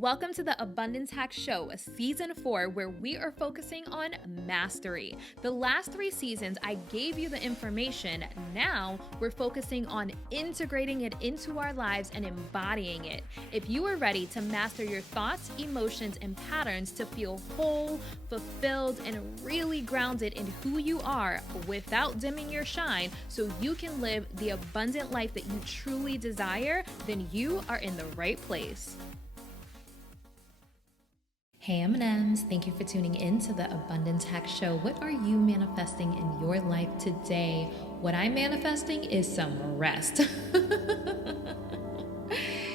Welcome to the Abundance Hack Show, Season 4, where we are focusing on mastery. The last 3 seasons, I gave you the information. Now, we're focusing on integrating it into our lives and embodying it. If you are ready to master your thoughts, emotions, and patterns to feel whole, fulfilled, and really grounded in who you are without dimming your shine so you can live the abundant life that you truly desire, then you are in the right place. Hey M&Ms, thank you for tuning in to the Abundance Hack Show. What are you manifesting in your life today? What I'm manifesting is some rest.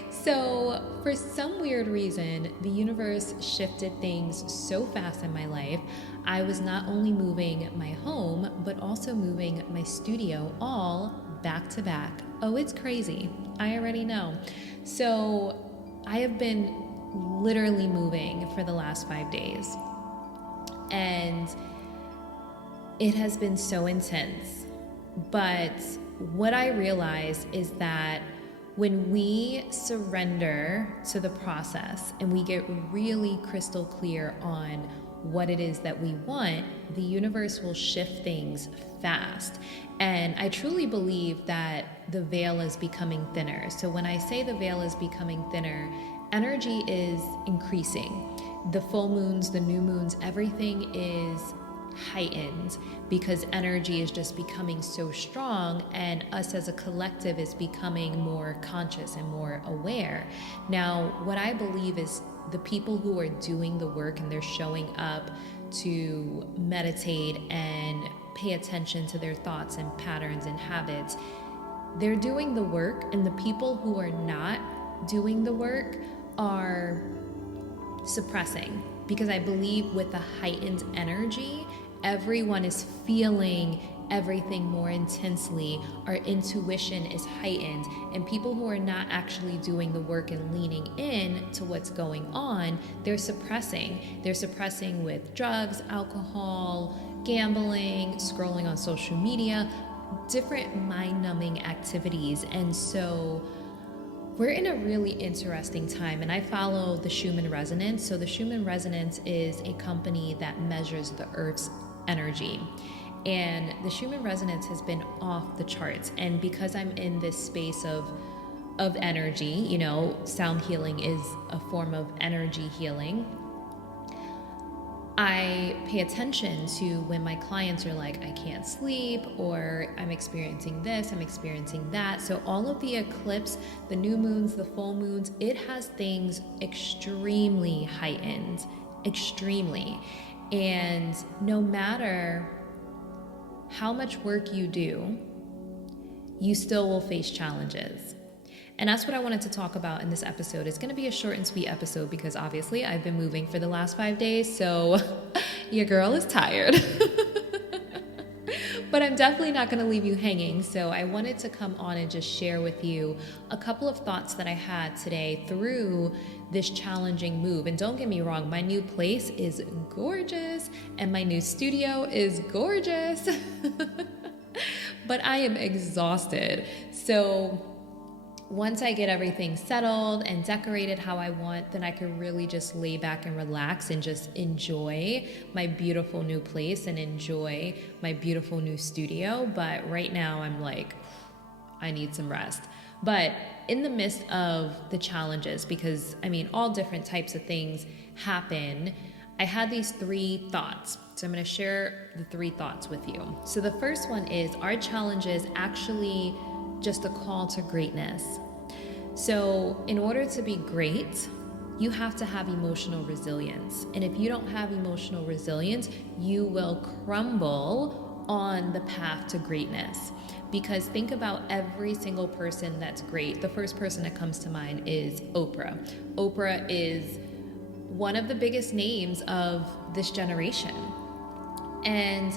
So for some weird reason, the universe shifted things so fast in my life. I was not only moving my home, but also moving my studio all back to back. Oh, it's crazy. I already know. So I have been literally moving for the last 5 days, and it has been so intense. But what I realized is that when we surrender to the process and we get really crystal clear on what it is that we want, the universe will shift things fast. And I truly believe that the veil is becoming thinner. So when I say the veil is becoming thinner, energy is increasing. The full moons, the new moons, everything is heightened because energy is just becoming so strong, and us as a collective is becoming more conscious and more aware. Now, what I believe is the people who are doing the work and they're showing up to meditate and pay attention to their thoughts and patterns and habits, they're doing the work, and the people who are not doing the work are suppressing, because I believe with the heightened energy, everyone is feeling everything more intensely. Our intuition is heightened, and people who are not actually doing the work and leaning in to what's going on, they're suppressing. They're suppressing with drugs, alcohol, gambling, scrolling on social media, different mind-numbing activities. And so we're in a really interesting time, and I follow the Schumann Resonance. So the Schumann Resonance is a company that measures the Earth's energy, and the Schumann Resonance has been off the charts. And because I'm in this space of energy, you know, sound healing is a form of energy healing, I pay attention to when my clients are like, I can't sleep, or I'm experiencing this, I'm experiencing that. So all of the eclipse, the new moons, the full moons, it has things extremely heightened, extremely. And no matter how much work you do, you still will face challenges. And that's what I wanted to talk about in this episode. It's going to be a short and sweet episode because obviously I've been moving for the last 5 days, so your girl is tired. But I'm definitely not going to leave you hanging. So I wanted to come on and just share with you a couple of thoughts that I had today through this challenging move. And don't get me wrong, my new place is gorgeous and my new studio is gorgeous. But I am exhausted. So once I get everything settled and decorated how I want, then I can really just lay back and relax and just enjoy my beautiful new place and enjoy my beautiful new studio. But right now I'm like, I need some rest. But in the midst of the challenges, because I mean, all different types of things happen, I had these 3 thoughts. So I'm going to share the 3 thoughts with you. So the first one is, our challenges actually just a call to greatness. So in order to be great, you have to have emotional resilience. And if you don't have emotional resilience, you will crumble on the path to greatness. Because think about every single person that's great. The first person that comes to mind is Oprah. Oprah is one of the biggest names of this generation. And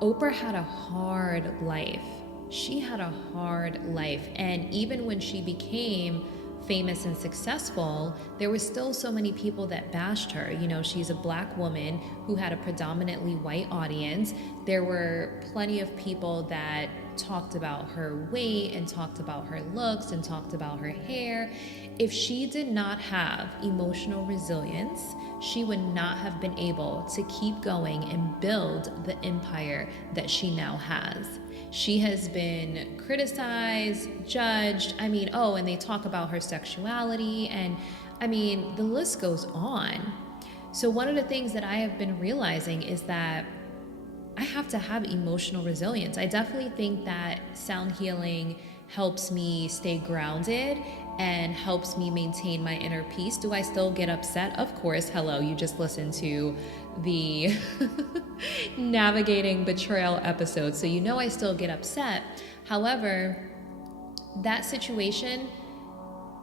Oprah had a hard life. She had a hard life, and even when she became famous and successful, there were still so many people that bashed her. You know, she's a Black woman who had a predominantly white audience. There were plenty of people that talked about her weight and talked about her looks and talked about her hair. If she did not have emotional resilience, she would not have been able to keep going and build the empire that she now has. She has been criticized, judged. I mean, and they talk about her sexuality, and I mean, the list goes on. So one of the things that I have been realizing is that I have to have emotional resilience. I definitely think that sound healing helps me stay grounded and helps me maintain my inner peace. Do I still get upset? Of course. Hello, you just listened to the navigating betrayal episode, so you know I still get upset. However, that situation,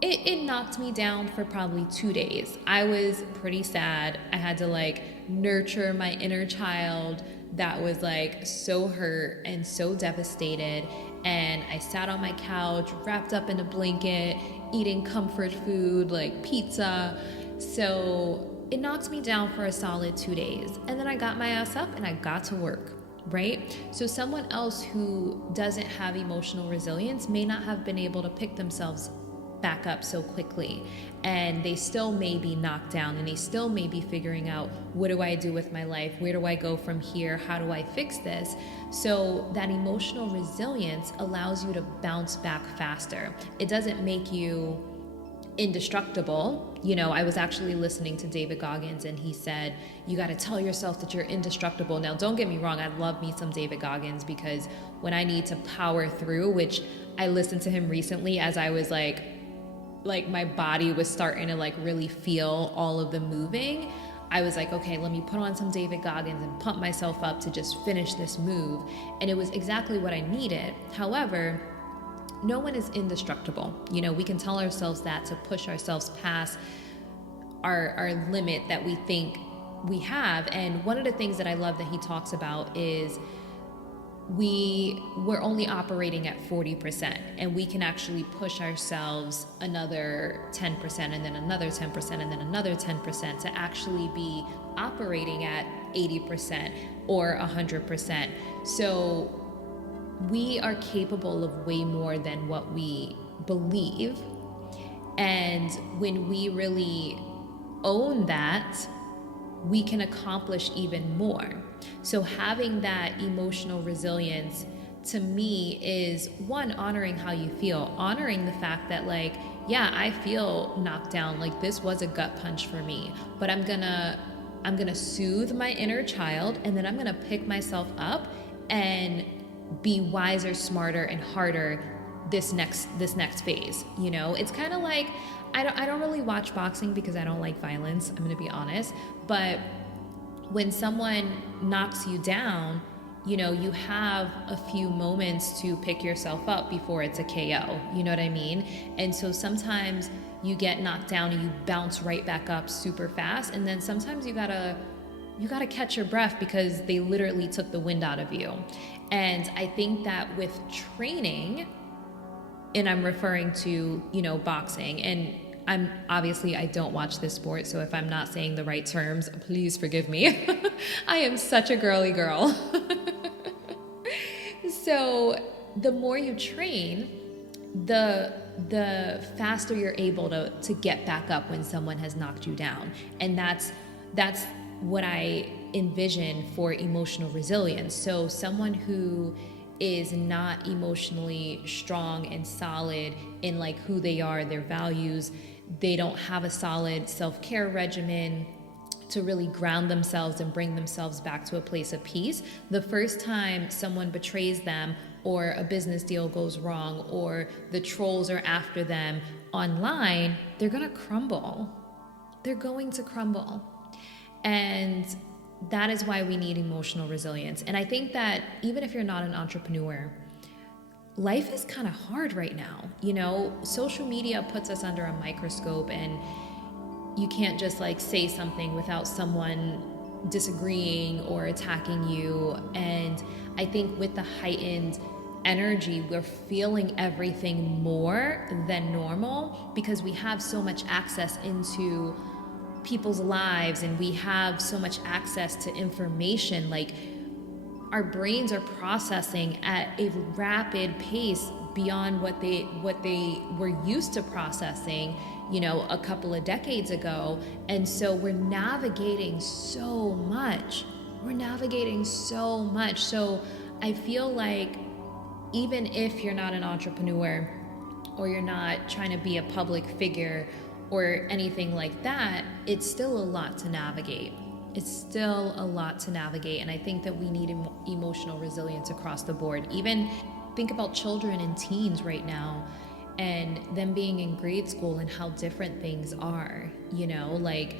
it knocked me down for probably 2 days. I was pretty sad. I had to nurture my inner child that was so hurt and so devastated. And I sat on my couch, wrapped up in a blanket, eating comfort food like pizza. So it knocked me down for a solid 2 days. And then I got my ass up and I got to work, right? So someone else who doesn't have emotional resilience may not have been able to pick themselves back up so quickly, and they still may be knocked down, and they still may be figuring out, what do I do with my life? Where do I go from here? How do I fix this? So that emotional resilience allows you to bounce back faster. It doesn't make you indestructible. I was actually listening to David Goggins, and he said, you got to tell yourself that you're indestructible. Now, don't get me wrong, I love me some David Goggins, because when I need to power through, which I listened to him recently as I was like my body was starting to really feel all of the moving, I was like, okay, let me put on some David Goggins and pump myself up to just finish this move. And it was exactly what I needed. However, no one is indestructible. We can tell ourselves that to push ourselves past our limit that we think we have. And one of the things that I love that he talks about is we're only operating at 40%, and we can actually push ourselves another 10%, and then another 10%, and then another 10% to actually be operating at 80% or 100%. So we are capable of way more than what we believe. And when we really own that, we can accomplish even more. So having that emotional resilience, to me, is one, honoring how you feel, honoring the fact that I feel knocked down, this was a gut punch for me, but I'm gonna soothe my inner child, and then I'm gonna pick myself up and be wiser, smarter, and harder this next phase. It's kind of like, I don't really watch boxing because I don't like violence, I'm gonna be honest, but when someone knocks you down, you have a few moments to pick yourself up before it's a KO. You know what I mean? And so sometimes you get knocked down and you bounce right back up super fast. And then sometimes you gotta catch your breath because they literally took the wind out of you. And I think that with training, and I'm referring to, boxing, and I don't watch this sport, so if I'm not saying the right terms, please forgive me. I am such a girly girl. So the more you train, the faster you're able to get back up when someone has knocked you down. And that's what I envision for emotional resilience. So someone who is not emotionally strong and solid in who they are, their values, they don't have a solid self-care regimen to really ground themselves and bring themselves back to a place of peace. The first time someone betrays them, or a business deal goes wrong, or the trolls are after them online, they're gonna crumble. They're going to crumble. And that is why we need emotional resilience. And I think that even if you're not an entrepreneur, life is kind of hard right now. Social media puts us under a microscope, and you can't just say something without someone disagreeing or attacking you. And I think with the heightened energy, we're feeling everything more than normal because we have so much access into people's lives, and we have so much access to information. our brains are processing at a rapid pace beyond what they were used to processing, a couple of decades ago. And so we're navigating so much. So I feel like even if you're not an entrepreneur, or you're not trying to be a public figure or anything like that, it's still a lot to navigate. And I think that we need emotional resilience across the board. Even think about children and teens right now and them being in grade school and how different things are. Like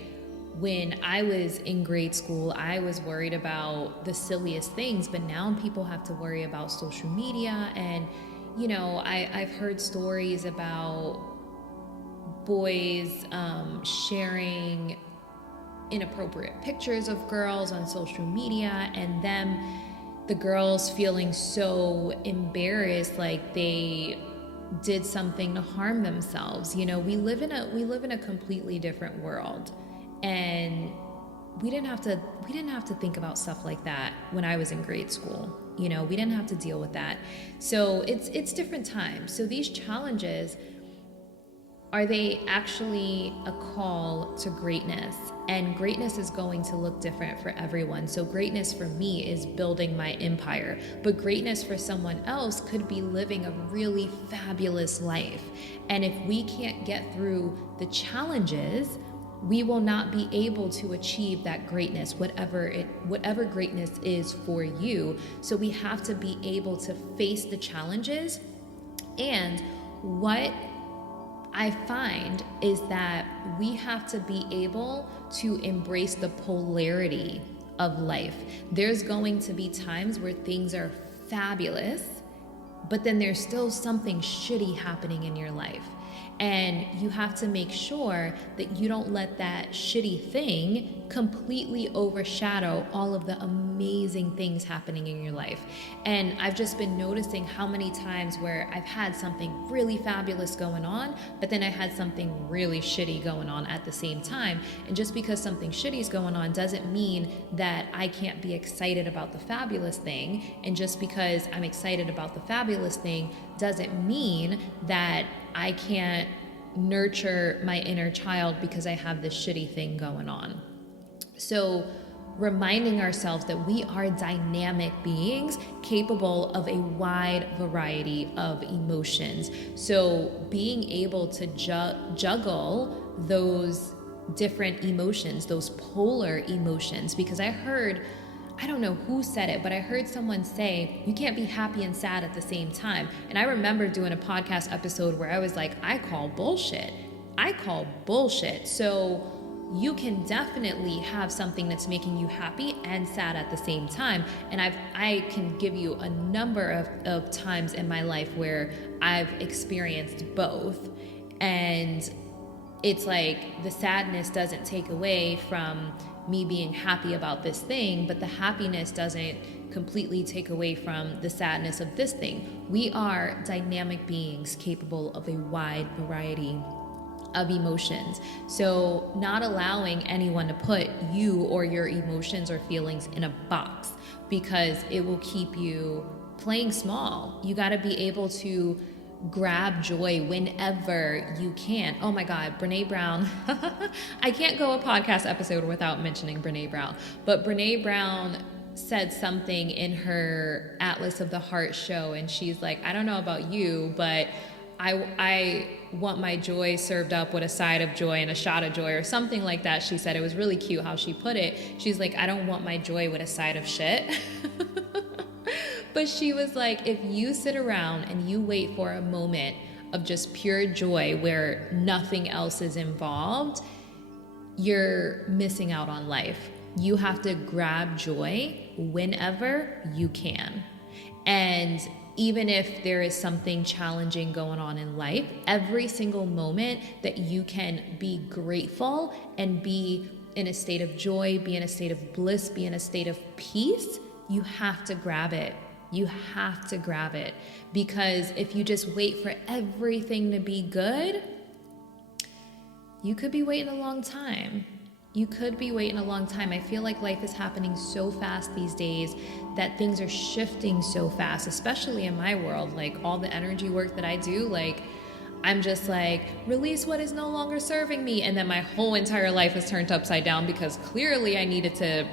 when I was in grade school, I was worried about the silliest things, but now people have to worry about social media. And I've heard stories about boys sharing inappropriate pictures of girls on social media, and the girls feeling so embarrassed, like they did something to harm themselves. We live in a completely different world, and we didn't have to think about stuff like that when I was in grade school. We didn't have to deal with that. So it's different times. So these challenges, are they actually a call to greatness? And greatness is going to look different for everyone. So greatness for me is building my empire, but greatness for someone else could be living a really fabulous life. And if we can't get through the challenges, we will not be able to achieve that greatness, whatever greatness is for you. So we have to be able to face the challenges. And what I find is that we have to be able to embrace the polarity of life. There's going to be times where things are fabulous, but then there's still something shitty happening in your life. And you have to make sure that you don't let that shitty thing completely overshadow all of the amazing things happening in your life. And I've just been noticing how many times where I've had something really fabulous going on, but then I had something really shitty going on at the same time. And just because something shitty is going on doesn't mean that I can't be excited about the fabulous thing. And just because I'm excited about the fabulous thing doesn't mean that I can't nurture my inner child because I have this shitty thing going on. So reminding ourselves that we are dynamic beings capable of a wide variety of emotions. So being able to juggle those different emotions, those polar emotions, because I don't know who said it, but I heard someone say, you can't be happy and sad at the same time. And I remember doing a podcast episode where I was like, I call bullshit. So you can definitely have something that's making you happy and sad at the same time. And I can give you a number of times in my life where I've experienced both. And it's like the sadness doesn't take away from me being happy about this thing, but the happiness doesn't completely take away from the sadness of this thing. We are dynamic beings capable of a wide variety of emotions. So not allowing anyone to put you or your emotions or feelings in a box, because it will keep you playing small. You got to be able to grab joy whenever you can. Oh my God, Brene Brown. I can't go a podcast episode without mentioning Brene Brown. But Brene Brown said something in her Atlas of the Heart show, and she's like, I don't know about you, but I want my joy served up with a side of joy and a shot of joy, or something like that. She said, it was really cute how she put it. She's like, I don't want my joy with a side of shit. But she was like, if you sit around and you wait for a moment of just pure joy where nothing else is involved, you're missing out on life. You have to grab joy whenever you can. And even if there is something challenging going on in life, every single moment that you can be grateful and be in a state of joy, be in a state of bliss, be in a state of peace, you have to grab it. You have to grab it, because if you just wait for everything to be good, you could be waiting a long time. you could be waiting a long time. I feel like life is happening so fast these days that things are shifting so fast, especially in my world. Like all the energy work that I do, like I'm just like, release what is no longer serving me. And then my whole entire life is turned upside down because clearly I needed to,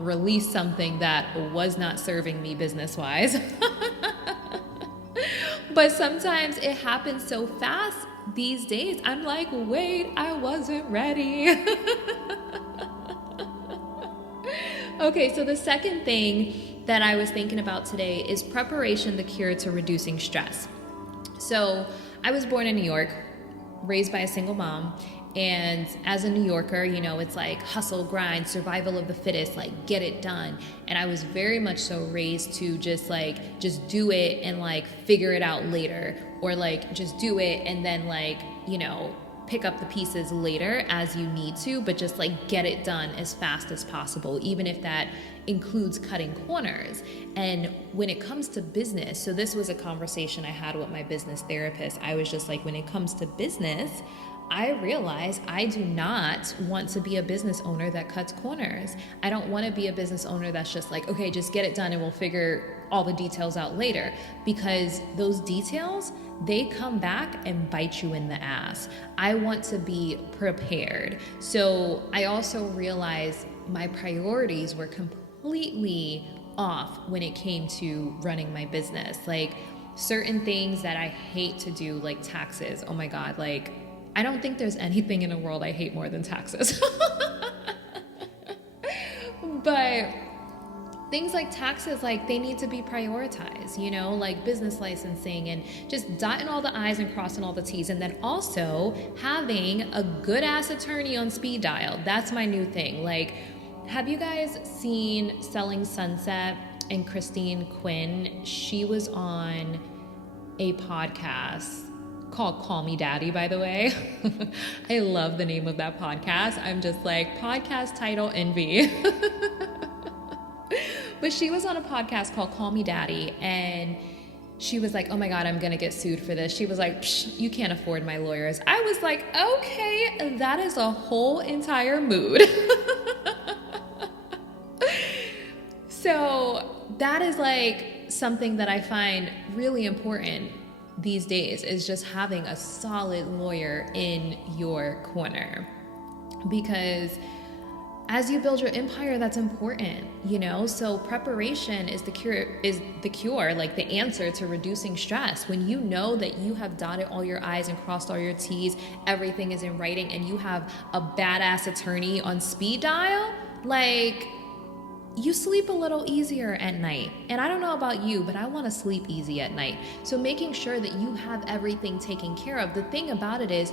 release something that was not serving me business-wise. But sometimes it happens so fast these days. I'm like, wait, I wasn't ready. Okay, so the second thing that I was thinking about today is preparation, the cure to reducing stress. So I was born in New York, raised by a single mom. And as a New Yorker, it's like hustle, grind, survival of the fittest, like get it done. And I was very much so raised to just do it and like figure it out later, or like just do it and then pick up the pieces later as you need to, but just like get it done as fast as possible, even if that includes cutting corners. And when it comes to business, so this was a conversation I had with my business therapist. I was just like, when it comes to business, I realize I do not want to be a business owner that cuts corners. I don't want to be a business owner that's just like, okay, just get it done and we'll figure all the details out later, because those details, they come back and bite you in the ass. I want to be prepared. So I also realized my priorities were completely off when it came to running my business. Like certain things that I hate to do, like taxes. Oh my God, like I don't think there's anything in the world I hate more than taxes. But things like taxes, like they need to be prioritized, like business licensing and just dotting all the I's and crossing all the T's. And then also having a good ass attorney on speed dial. That's my new thing. Like, have you guys seen Selling Sunset and Christine Quinn? She was on a podcast called Call Me Daddy, by the way. I love the name of that podcast. I'm just like, podcast title envy. But she was on a podcast called Call Me Daddy, and she was like, oh my God, I'm gonna get sued for this. She was like, you can't afford my lawyers. I was like, okay, that is a whole entire mood. So that is like something that I find really important these days, is just having a solid lawyer in your corner, because as you build your empire, that's important, so preparation is the cure, like the answer to reducing stress. When you know that you have dotted all your I's and crossed all your T's, everything is in writing, and you have a badass attorney on speed dial, like you sleep a little easier at night. And I don't know about you, but I want to sleep easy at night. So making sure that you have everything taken care of. The thing about it is,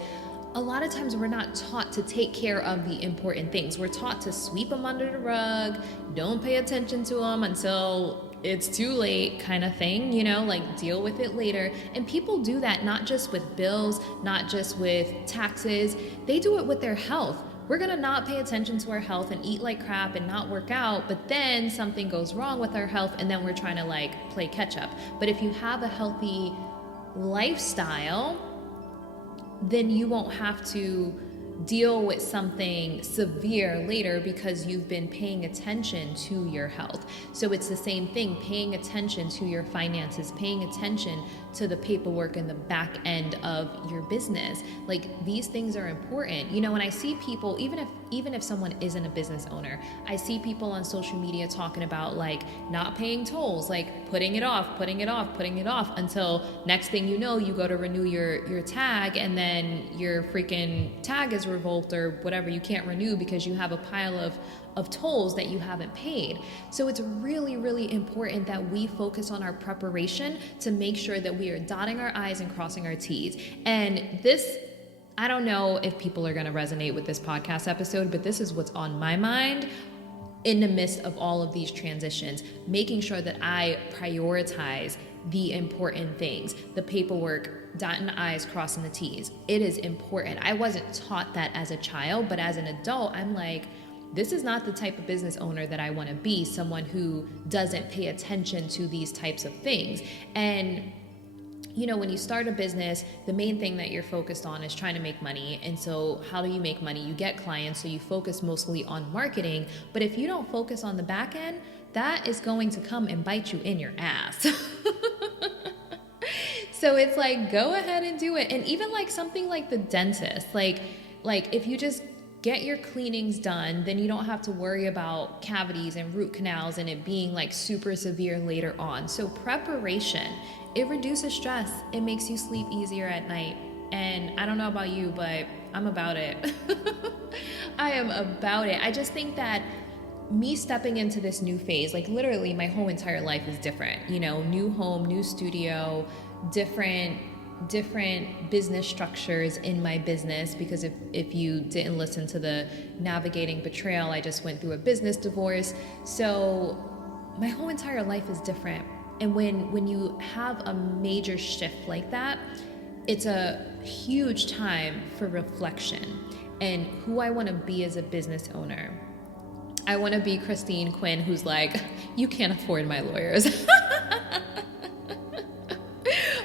a lot of times we're not taught to take care of the important things. We're taught to sweep them under the rug, don't pay attention to them until it's too late kind of thing, like deal with it later. And people do that not just with bills, not just with taxes, they do it with their health. We're gonna not pay attention to our health and eat like crap and not work out, but then something goes wrong with our health and then we're trying to like play catch up. But if you have a healthy lifestyle, then you won't have to deal with something severe later because you've been paying attention to your health. So it's the same thing, paying attention to your finances, paying attention to the paperwork and the back end of your business. Like these things are important. When I see people, even if someone isn't a business owner, I see people on social media talking about like not paying tolls, like putting it off until next thing you know, you go to renew your tag and then your freaking tag is revoked or whatever. You can't renew because you have a pile of tolls that you haven't paid. So it's really, really important that we focus on our preparation to make sure that we are dotting our I's and crossing our T's. And this, I don't know if people are going to resonate with this podcast episode, but this is what's on my mind in the midst of all of these transitions, making sure that I prioritize the important things, the paperwork, dotting the I's, crossing the T's. It is important. I wasn't taught that as a child, but as an adult, I'm like, this is not the type of business owner that I want to be, someone who doesn't pay attention to these types of things. And when you start a business, the main thing that you're focused on is trying to make money. And so how do you make money? You get clients, so you focus mostly on marketing. But if you don't focus on the back end, that is going to come and bite you in your ass. So it's like, go ahead and do it. And even like something like the dentist, like if you just get your cleanings done, then you don't have to worry about cavities and root canals and it being like super severe later on. So preparation, it reduces stress. It makes you sleep easier at night. And I don't know about you, but I'm about it. I am about it. I just think that me stepping into this new phase, like literally my whole entire life is different, new home, new studio, different business structures in my business, because if you didn't listen to the Navigating Betrayal, I just went through a business divorce. So my whole entire life is different. And when you have a major shift like that, it's a huge time for reflection and who I want to be as a business owner. I want to be Christine Quinn, who's like, you can't afford my lawyers.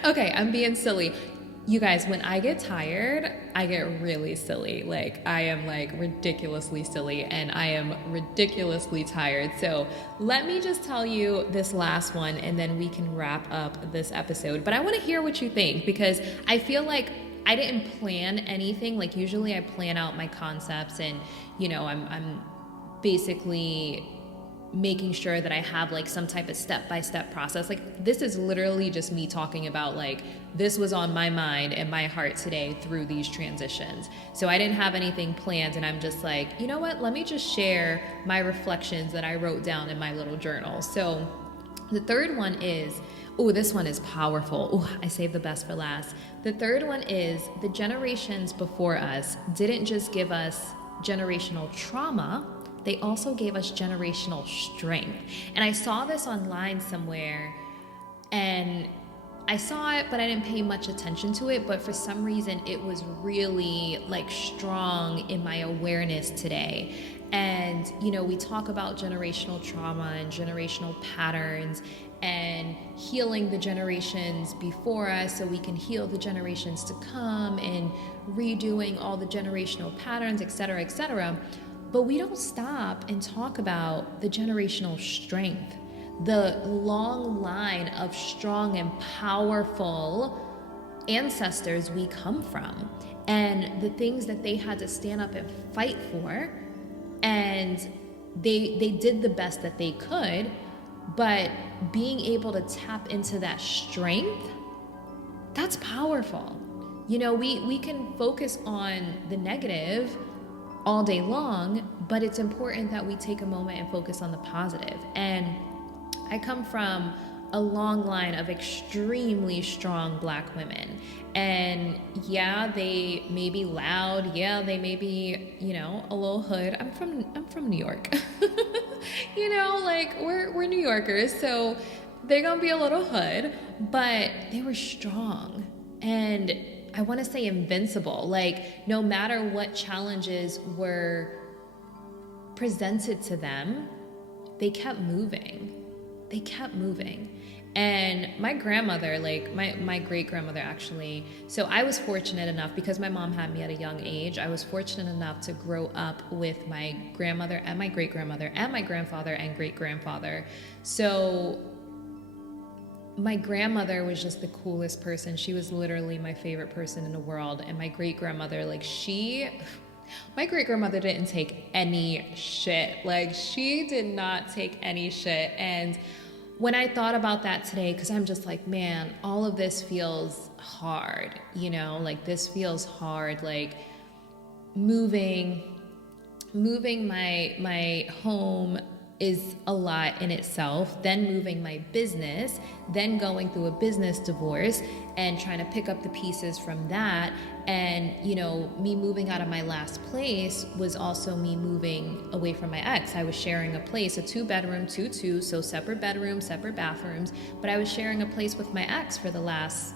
Okay, I'm being silly. You guys, when I get tired, I get really silly. Like, I am like ridiculously silly and I am ridiculously tired. So let me just tell you this last one and then we can wrap up this episode. But I want to hear what you think, because I feel like I didn't plan anything. Like usually I plan out my concepts and, I'm basically making sure that I have like some type of step-by-step process. Like this is literally just me talking about like, this was on my mind and my heart today through these transitions. So I didn't have anything planned and I'm just like, you know what? Let me just share my reflections that I wrote down in my little journal. So the third one is, this one is powerful. I saved the best for last. The third one is the generations before us didn't just give us generational trauma, they also gave us generational strength. And I saw this online somewhere and I saw it, but I didn't pay much attention to it. But for some reason, it was really like strong in my awareness today. And, we talk about generational trauma and generational patterns and healing the generations before us so we can heal the generations to come and redoing all the generational patterns, et cetera, et cetera. But we don't stop and talk about the generational strength, the long line of strong and powerful ancestors we come from, and the things that they had to stand up and fight for. And they did the best that they could, but being able to tap into that strength, that's powerful. We can focus on the negative all day long, but it's important that we take a moment and focus on the positive. And I come from a long line of extremely strong Black women. And yeah, they may be loud. Yeah, they may be, a little hood. I'm from New York. We're New Yorkers, so they're gonna be a little hood, but they were strong. And I want to say invincible. Like, no matter what challenges were presented to them, they kept moving. And my grandmother, like my great grandmother actually, so I was fortunate enough, because my mom had me at a young age, I was fortunate enough to grow up with my grandmother and my great grandmother and my grandfather and great grandfather. So my grandmother was just the coolest person. She was literally my favorite person in the world. And my great grandmother, my great grandmother didn't take any shit. Like, she did not take any shit. And when I thought about that today, because I'm just like, man, all of this feels hard, this feels hard, like moving my home is a lot in itself, then moving my business, then going through a business divorce and trying to pick up the pieces from that. And, me moving out of my last place was also me moving away from my ex. I was sharing a place, a 2-bedroom, 2-2, so separate bedrooms, separate bathrooms, but I was sharing a place with my ex for the last,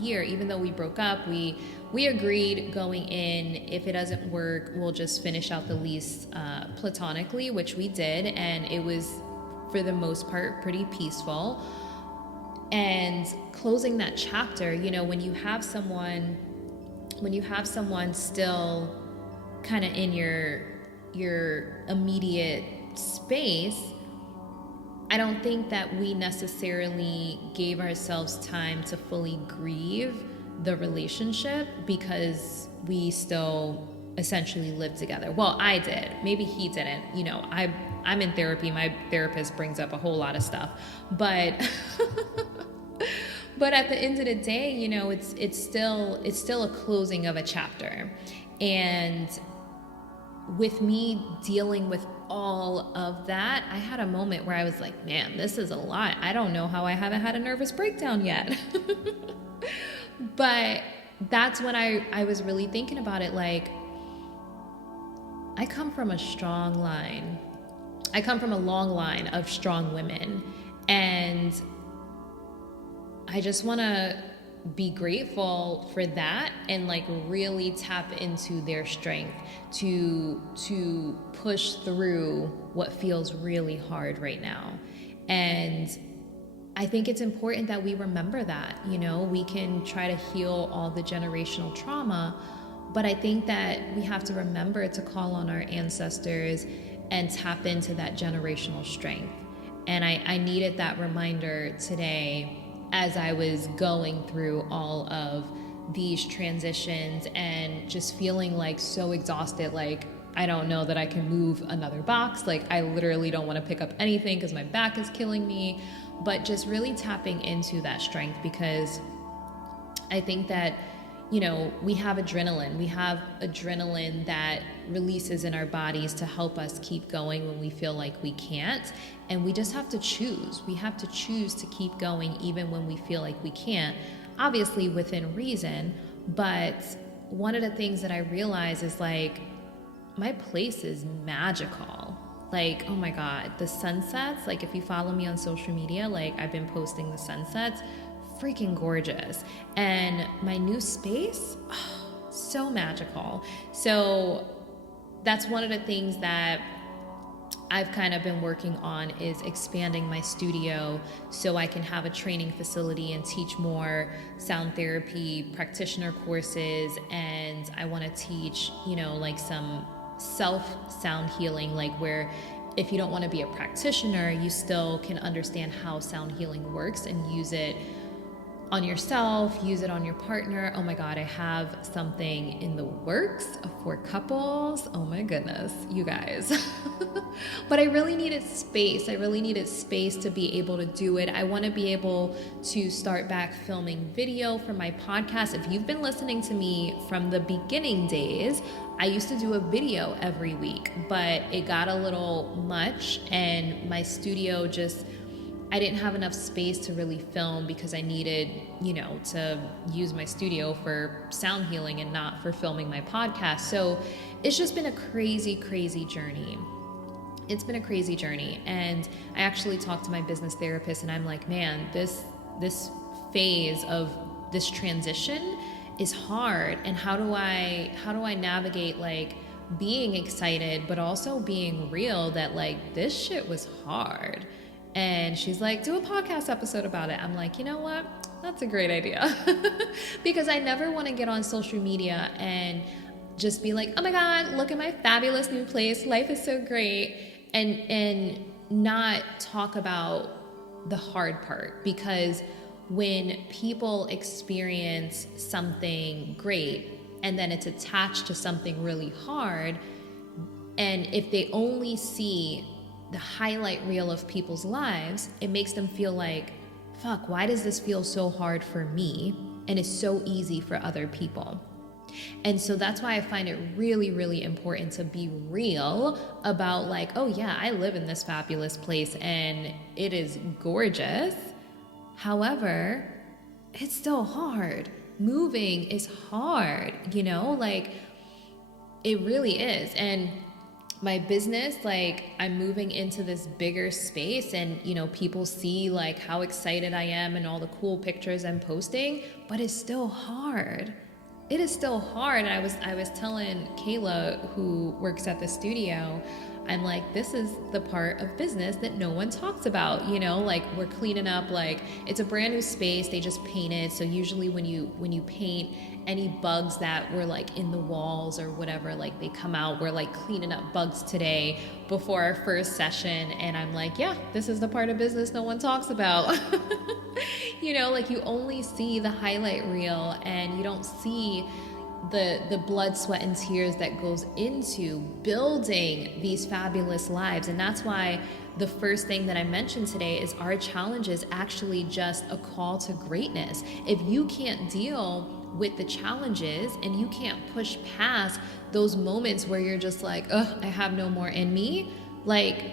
year. Even though we broke up, we agreed going in, if it doesn't work, we'll just finish out the lease platonically, which we did, and it was, for the most part, pretty peaceful. And closing that chapter, you know, when you have someone still kind of in your immediate space, I don't think that we necessarily gave ourselves time to fully grieve the relationship because we still essentially lived together. Well, I did. Maybe he didn't. You know, I'm in therapy. My therapist brings up a whole lot of stuff. But but at the end of the day, you know, it's still a closing of a chapter. And with me dealing with all of that, I had a moment where I was like, man, this is a lot. I don't know how I haven't had a nervous breakdown yet. But that's when I was really thinking about it. Like, I come from a strong line. I come from a long line of strong women. And I just want to be grateful for that and like really tap into their strength to push through what feels really hard right now. And I think it's important that we remember that, you know, we can try to heal all the generational trauma, but I think that we have to remember to call on our ancestors and tap into that generational strength. And I needed that reminder today as I was going through all of these transitions and just feeling like so exhausted. Like, I don't know that I can move another box. Like, I literally don't want to pick up anything because my back is killing me. But just really tapping into that strength, because I think that, you know, we have adrenaline. We have adrenaline that releases in our bodies to help us keep going when we feel like we can't. And we just have to choose. We have to choose to keep going even when we feel like we can't, obviously within reason. But one of the things that I realize is like, my place is magical. Like, oh my God, the sunsets, like if you follow me on social media, like I've been posting the sunsets, freaking gorgeous. And my new space, oh, so magical. So that's one of the things that I've kind of been working on, is expanding my studio so I can have a training facility and teach more sound therapy practitioner courses. And I want to teach, you know, like some self sound healing, like where if you don't want to be a practitioner, you still can understand how sound healing works and use it on yourself, use it on your partner. Oh my God, I have something in the works for couples. Oh my goodness, you guys. But I really needed space. I really needed space to be able to do it. I want to be able to start back filming video for my podcast. If you've been listening to me from the beginning days, I used to do a video every week, but it got a little much and my studio I didn't have enough space to really film because I needed, you know, to use my studio for sound healing and not for filming my podcast. So it's just been a crazy, crazy journey. It's been a crazy journey. And I actually talked to my business therapist and I'm like, man, this phase of this transition is hard. And how do I navigate like being excited, but also being real that like this shit was hard. And she's like, do a podcast episode about it. I'm like, you know what? That's a great idea. Because I never want to get on social media and just be like, oh my God, look at my fabulous new place. Life is so great. And not talk about the hard part. Because when people experience something great and then it's attached to something really hard, and if they only see the highlight reel of people's lives, it makes them feel like, fuck, why does this feel so hard for me? And it's so easy for other people. And so that's why I find it really, really important to be real about like, oh yeah, I live in this fabulous place and it is gorgeous. However, it's still hard. Moving is hard, you know, like it really is. And my business, like I'm moving into this bigger space and, you know, people see like how excited I am and all the cool pictures I'm posting, but it's still hard. it is still hard. And I was telling Kayla, who works at the studio, I'm like, this is the part of business that no one talks about, you know, like we're cleaning up, like it's a brand new space, they just painted. So usually when you paint, any bugs that were like in the walls or whatever, like they come out. We're like cleaning up bugs today before our first session. And I'm like, yeah, this is the part of business no one talks about. You know, like you only see the highlight reel and you don't see the blood, sweat, and tears that goes into building these fabulous lives. And that's why the first thing that I mentioned today is our challenge is actually just a call to greatness. If you can't deal with the challenges and you can't push past those moments where you're just like, ugh, I have no more in me, like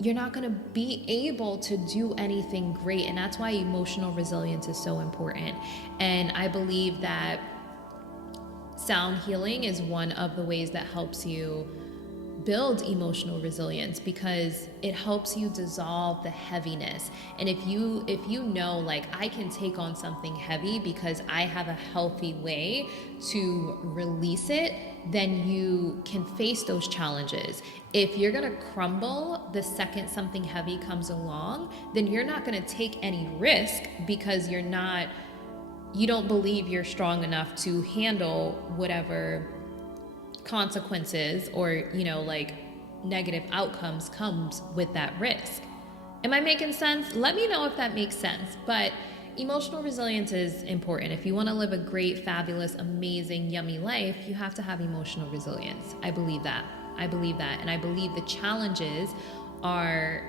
you're not going to be able to do anything great. And that's why emotional resilience is so important. And I believe that sound healing is one of the ways that helps you build emotional resilience, because it helps you dissolve the heaviness. And if you know, like, I can take on something heavy because I have a healthy way to release it, then you can face those challenges. If you're going to crumble the second something heavy comes along, then you're not going to take any risk because you don't believe you're strong enough to handle whatever consequences or, you know, like negative outcomes comes with that risk. Am I making sense? Let me know if that makes sense. But emotional resilience is important. If you want to live a great, fabulous, amazing, yummy life, you have to have emotional resilience. I believe that. And I believe the challenges are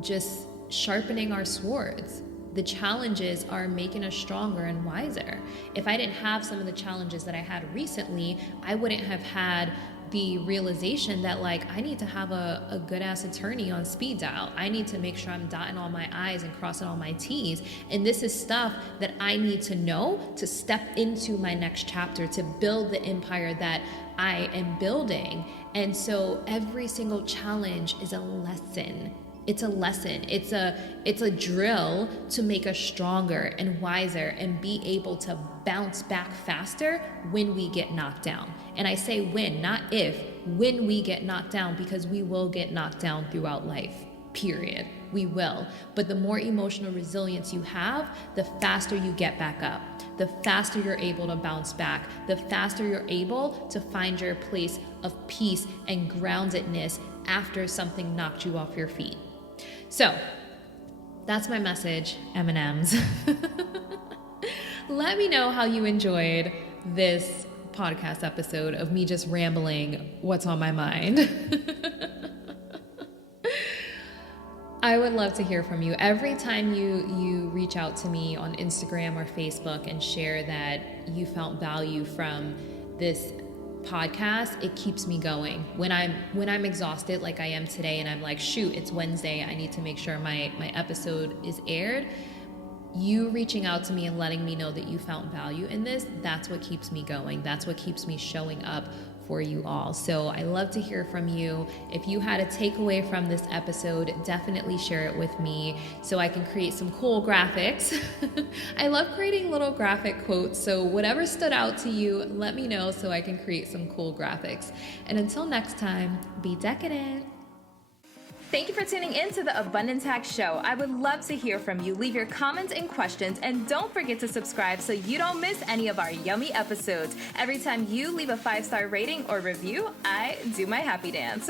just sharpening our swords. The challenges are making us stronger and wiser. If I didn't have some of the challenges that I had recently, I wouldn't have had the realization that, like, I need to have a good ass attorney on speed dial. I need to make sure I'm dotting all my I's and crossing all my T's. And this is stuff that I need to know to step into my next chapter, to build the empire that I am building. And so every single challenge is a lesson. It's a lesson. It's a drill to make us stronger and wiser and be able to bounce back faster when we get knocked down. And I say when, not if, when we get knocked down, because we will get knocked down throughout life, period. We will. But the more emotional resilience you have, the faster you get back up. The faster you're able to bounce back. The faster you're able to find your place of peace and groundedness after something knocked you off your feet. So that's my message, M&Ms. Let me know how you enjoyed this podcast episode of me just rambling what's on my mind. I would love to hear from you. Every time you reach out to me on Instagram or Facebook and share that you felt value from this podcast, it keeps me going. When I'm exhausted like I am today and I'm like, shoot, it's Wednesday, I need to make sure my episode is aired, you reaching out to me and letting me know that you found value in this, that's what keeps me going. That's what keeps me showing up for you all. So I love to hear from you. If you had a takeaway from this episode, definitely share it with me so I can create some cool graphics. I love creating little graphic quotes. So whatever stood out to you, let me know so I can create some cool graphics. And until next time, be decadent. Thank you for tuning in to the Abundance Hack Show. I would love to hear from you. Leave your comments and questions, and don't forget to subscribe so you don't miss any of our yummy episodes. Every time you leave a 5-star rating or review, I do my happy dance.